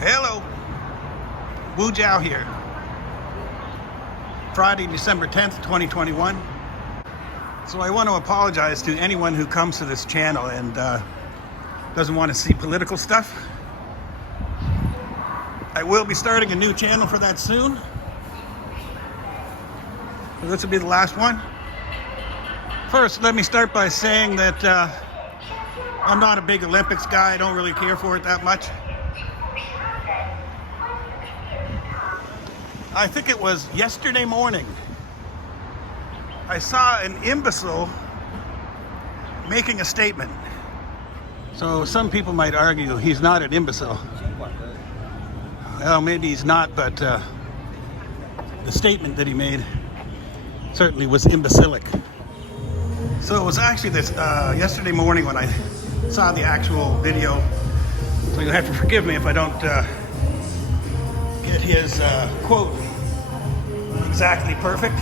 Hello, Wu Jiao here. Friday, December 10th, 2021. So I want to apologize to anyone who comes to this channel and doesn't want to see political stuff. I will be starting a new channel for that soon. So this will be the last one. First, let me start by saying that I'm not a big Olympics guy. I don't really care for it that much. I think it was yesterday morning, I saw an imbecile making a statement. So some people might argue he's not an imbecile. Well, maybe he's not, but the statement that he made certainly was imbecilic. So it was actually this yesterday morning when I saw the actual video. So you'll have to forgive me if I don't get his quote exactly perfect.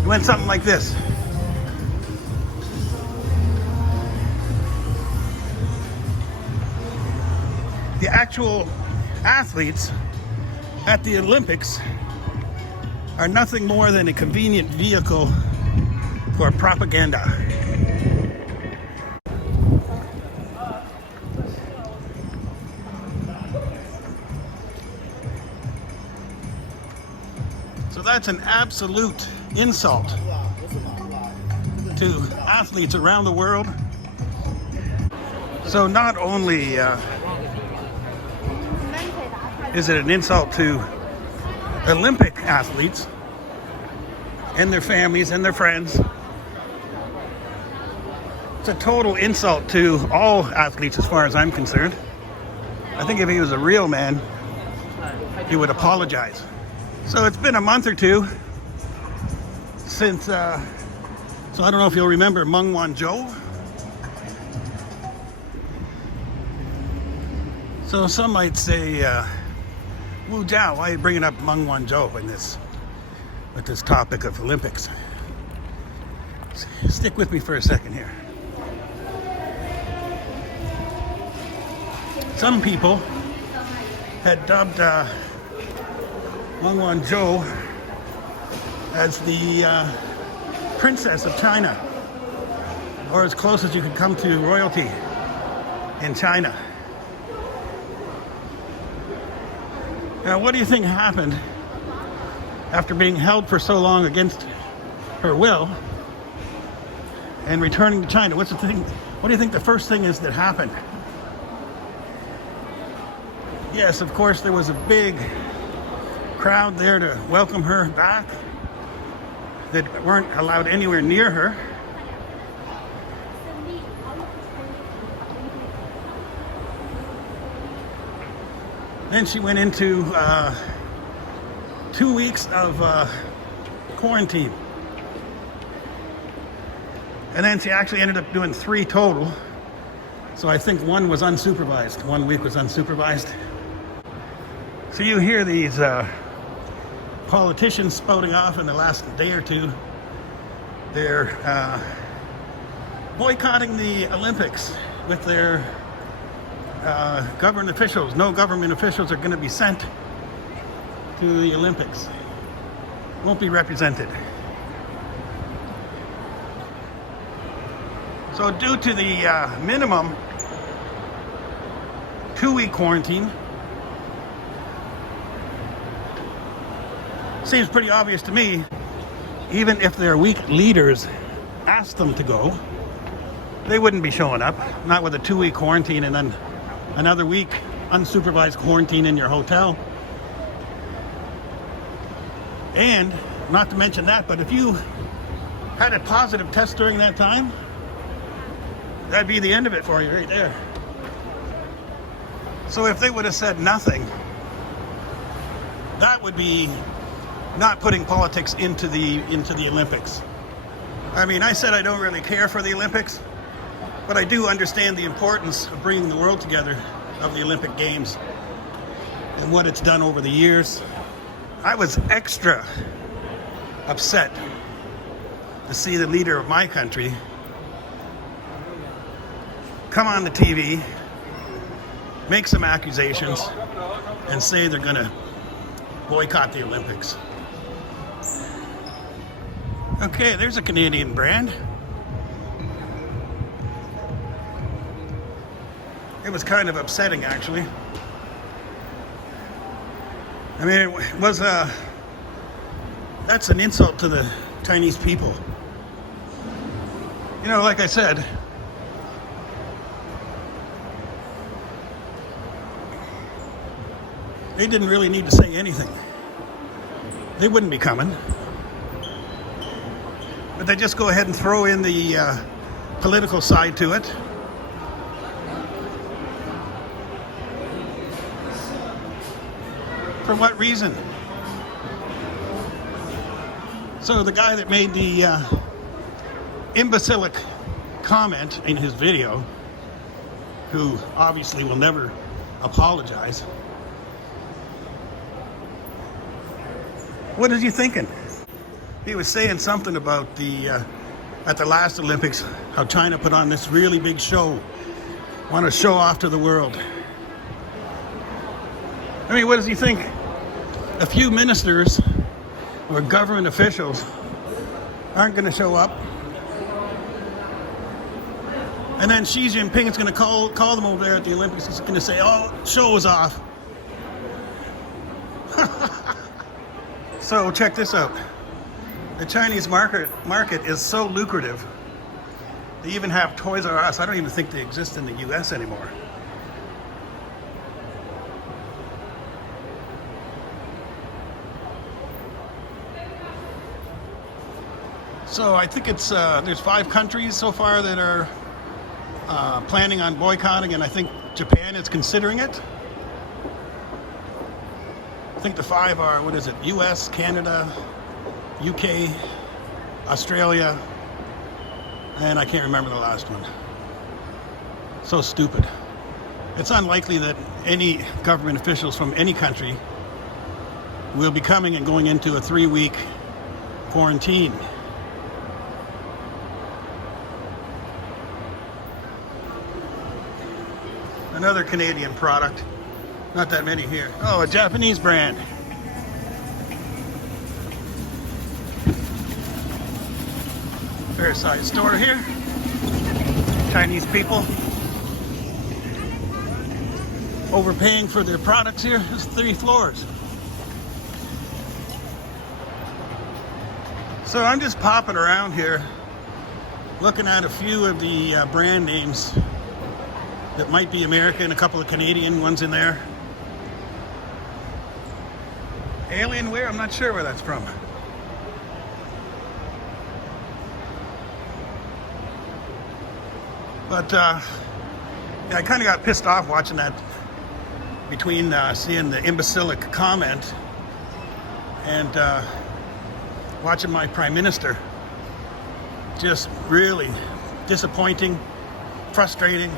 It went something like this. The actual athletes at the Olympics are nothing more than a convenient vehicle for propaganda. So that's an absolute insult to athletes around the world. So not only is it an insult to Olympic athletes and their families and their friends, it's a total insult to all athletes as far as I'm concerned. I think if he was a real man, he would apologize. So it's been a month or two since, so I don't know if you'll remember Meng Wanzhou. So some might say, Wu Jiao, why are you bringing up Meng Wanzhou in this, with this topic of Olympics? Stick with me for a second here. Some people had dubbed Meng Wanzhou as the princess of China, or as close as you could come to royalty in China. Now, what do you think happened after being held for so long against her will and returning to China? What's the thing? What do you think the first thing is that happened? Yes, of course, there was a big crowd there to welcome her back that weren't allowed anywhere near her. Then she went into 2 weeks of quarantine. And then she actually ended up doing 3 total. So I think 1 was unsupervised. 1 week was unsupervised. So you hear these politicians spouting off in the last day or two. They're boycotting the Olympics with their government officials. No government officials are going to be sent to the Olympics. Won't be represented. So due to the minimum 2-week quarantine, seems pretty obvious to me, even if their weak leaders asked them to go, they wouldn't be showing up. Not with a 2-week quarantine and then another week unsupervised quarantine in your hotel. And not to mention that, but if you had a positive test during that time, that'd be the end of it for you right there. So if they would have said nothing, that would be not putting politics into the Olympics. I mean, I said I don't really care for the Olympics, but I do understand the importance of bringing the world together of the Olympic Games and what it's done over the years. I was extra upset to see the leader of my country come on the TV make some accusations and say they're going to boycott the Olympics. Okay, there's a Canadian brand. It was kind of upsetting, actually. I mean, it was that's an insult to the Chinese people. You know, like I said, they didn't really need to say anything. They wouldn't be coming. But they just go ahead and throw in the political side to it. For what reason? So the guy that made the imbecilic comment in his video, who obviously will never apologize, what is he thinking? He was saying something about the at the last Olympics, how China put on this really big show, want to show off to the world. I mean, what does he think? A few ministers or government officials aren't going to show up, and then Xi Jinping is going to call them over there at the Olympics. He's going to say, "Oh, show is off." So check this out. The Chinese market is so lucrative. They even have Toys R Us. I don't even think they exist in the US anymore. So I think it's there's 5 countries so far that are planning on boycotting, and I think Japan is considering it. I think the 5 are, what is it? US, Canada, UK, Australia, and I can't remember the last one. So stupid. It's unlikely that any government officials from any country will be coming and going into a 3-week quarantine. Another Canadian product. Not that many here. Oh, a Japanese brand. Fair size store here. Chinese people overpaying for their products here. There's 3 floors. So I'm just popping around here, looking at a few of the brand names that might be American, a couple of Canadian ones in there. Alienware, I'm not sure where that's from. But yeah, I kind of got pissed off watching that, between seeing the imbecilic comment and watching my Prime Minister. Just really disappointing, frustrating.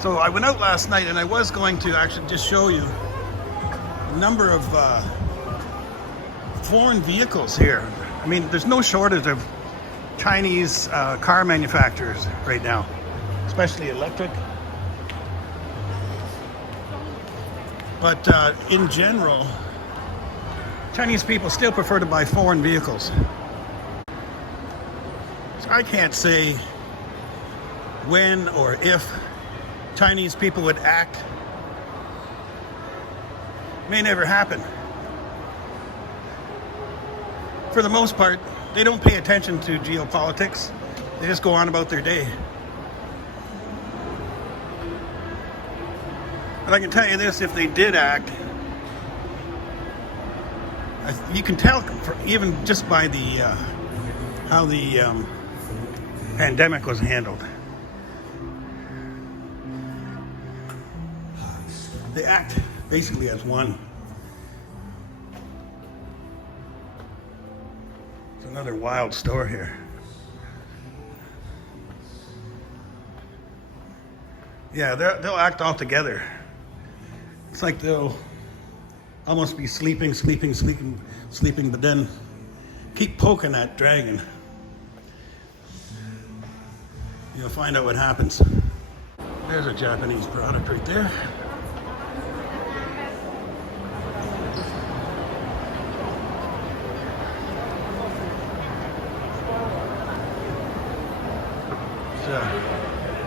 So I went out last night, and I was going to actually just show you a number of foreign vehicles here. I mean, there's no shortage of Chinese car manufacturers right now, especially electric. But in general, Chinese people still prefer to buy foreign vehicles. So I can't say when or if Chinese people would act. May never happen. For the most part, they don't pay attention to geopolitics. They just go on about their day. But I can tell you this, if they did act, you can tell even just by the how the pandemic was handled. They act basically as one. It's another wild store here. Yeah, they'll act all together. It's like they'll almost be sleeping, but then keep poking that dragon. You'll find out what happens. There's a Japanese product right there.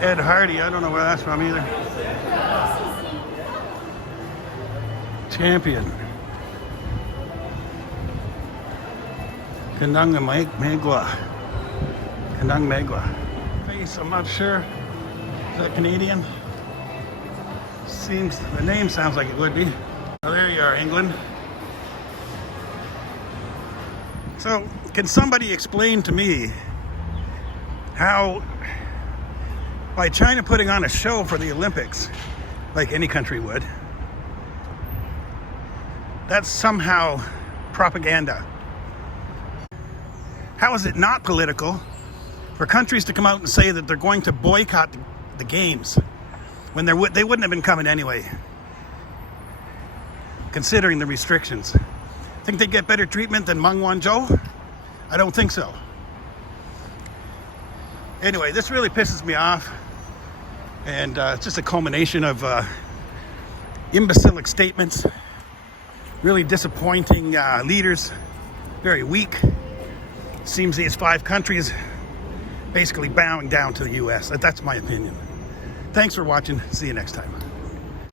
Ed Hardy, I don't know where that's from either. Champion. Kanang Megwa. Kanang Megwa. Face, I'm not sure. Is that Canadian? Seems, the name sounds like it would be. Oh, there you are, England. So, can somebody explain to me how, by China putting on a show for the Olympics, like any country would, that's somehow propaganda? How is it not political for countries to come out and say that they're going to boycott the games when they wouldn't have been coming anyway, considering the restrictions? Think they get better treatment than Meng Wanzhou? I don't think so. Anyway, this really pisses me off, and it's just a culmination of imbecilic statements, really disappointing leaders, very weak. Seems these 5 countries basically bowing down to the US. That's my opinion. Thanks for watching. See you next time.